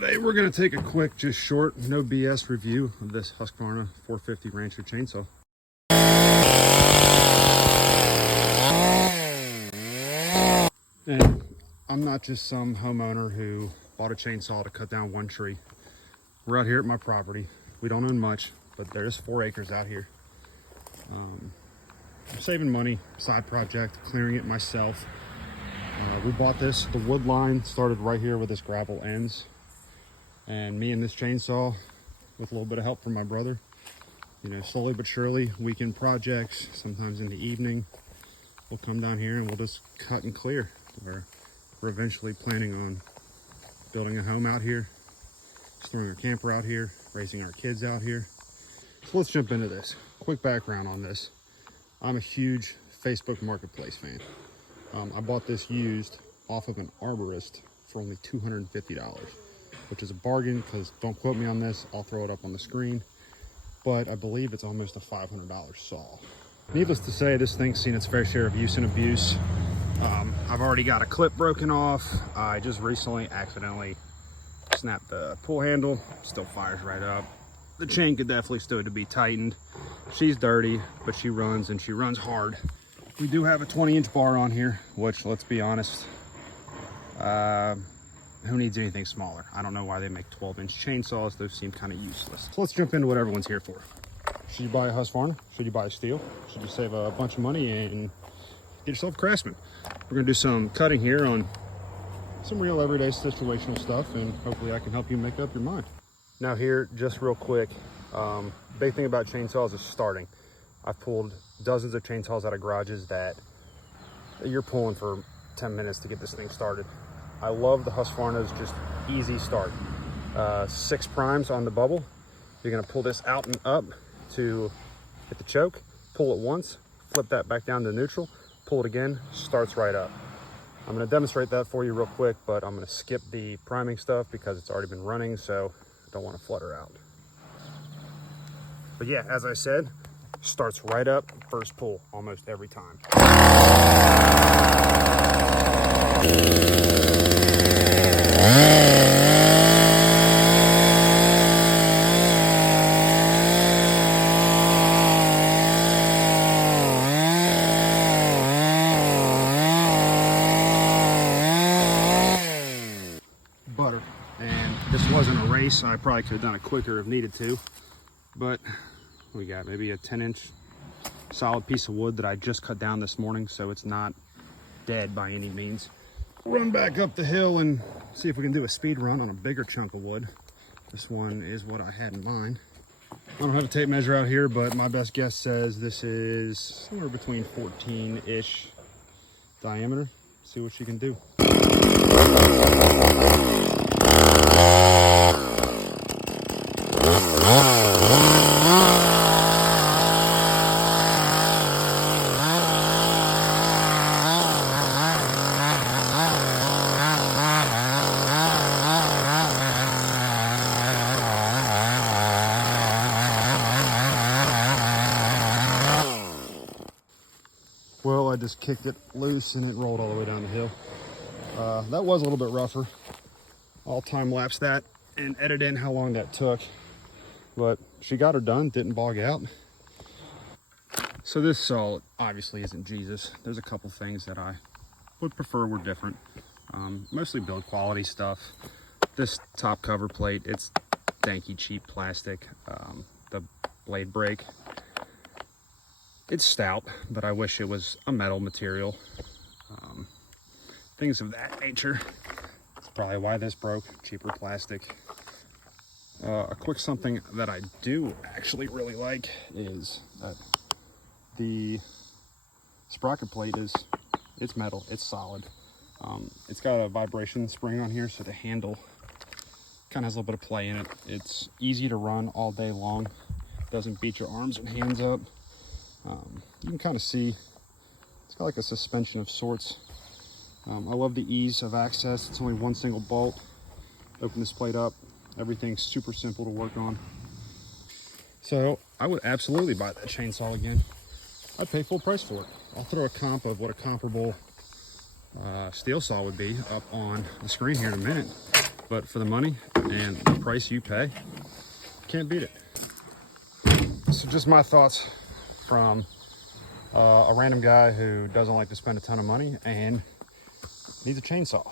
Today we're going to take a quick, just short, no BS review of this Husqvarna 450 Rancher chainsaw. And I'm not just some homeowner who bought a chainsaw to cut down one tree. We're out here at my property. We don't own much, but there's 4 acres out here. I'm saving money, side project, clearing it myself. We bought this, the wood line started right here where this gravel ends. And me and this chainsaw, with a little bit of help from my brother, you know, slowly but surely, weekend projects, sometimes in the evening, we'll come down here and we'll just cut and clear. We're eventually planning on building a home out here, storing our camper out here, raising our kids out here. So let's jump into this. Quick background on this. I'm a huge Facebook Marketplace fan. I bought this used off of an arborist for only $250, which is a bargain because, don't quote me on this, I'll throw it up on the screen, but I believe it's almost a $500 saw. Needless to say, this thing's seen its fair share of use and abuse. I've already got a clip broken off. I just recently accidentally snapped the pull handle, still fires right up. The chain could definitely still to be tightened. She's dirty, but she runs, and she runs hard. We do have a 20-inch bar on here, which, let's be honest, who needs anything smaller? I don't know why they make 12-inch chainsaws. Those seem kind of useless. So let's jump into what everyone's here for. Should you buy a Husqvarna? Should you buy a Steel? Should you save a bunch of money and get yourself a Craftsman? We're gonna do some cutting here on some real everyday situational stuff, and hopefully I can help you make up your mind. Now here, just real quick, big thing about chainsaws is starting. I've pulled dozens of chainsaws out of garages that you're pulling for 10 minutes to get this thing started. I love the Husqvarna's just easy start. 6 primes on the bubble. You're gonna pull this out and up to hit the choke, pull it once, flip that back down to neutral, pull it again, starts right up. I'm gonna demonstrate that for you real quick, but I'm gonna skip the priming stuff because it's already been running, so I don't wanna flutter out. But yeah, as I said, starts right up, first pull, almost every time. Butter. And this wasn't a race. I probably could have done it quicker if needed to, but we got maybe a 10-inch solid piece of wood that I just cut down this morning, so it's not dead by any means. Run back up the hill and see if we can do a speed run on a bigger chunk of wood. This one is what I had in mind. I don't have a tape measure out here, but my best guess says this is somewhere between 14-ish diameter. See what you can do. Well, I just kicked it loose and it rolled all the way down the hill. That was a little bit rougher. I'll time lapse that and edit in how long that took. But she got her done, didn't bog out. So this saw obviously isn't Jesus. There's a couple things that I would prefer were different. Mostly build quality stuff. This top cover plate, it's danky cheap plastic. The blade brake, it's stout, but I wish it was a metal material. Things of that nature. That's probably why this broke. Cheaper plastic. A quick something that I do actually really like is that the sprocket plate it's metal, it's solid. It's got a vibration spring on here, so the handle kind of has a little bit of play in it. It's easy to run all day long. Doesn't beat your arms and hands up. You can kind of see it's got like a suspension of sorts. I love the ease of access. It's only one single bolt. Open this plate up. Everything's super simple to work on. So I would absolutely buy that chainsaw again. I'd pay full price for it. I'll throw a comp of what a comparable steel saw would be up on the screen here in a minute. But for the money, and the price you pay, can't beat it. So just my thoughts from a random guy who doesn't like to spend a ton of money and needs a chainsaw.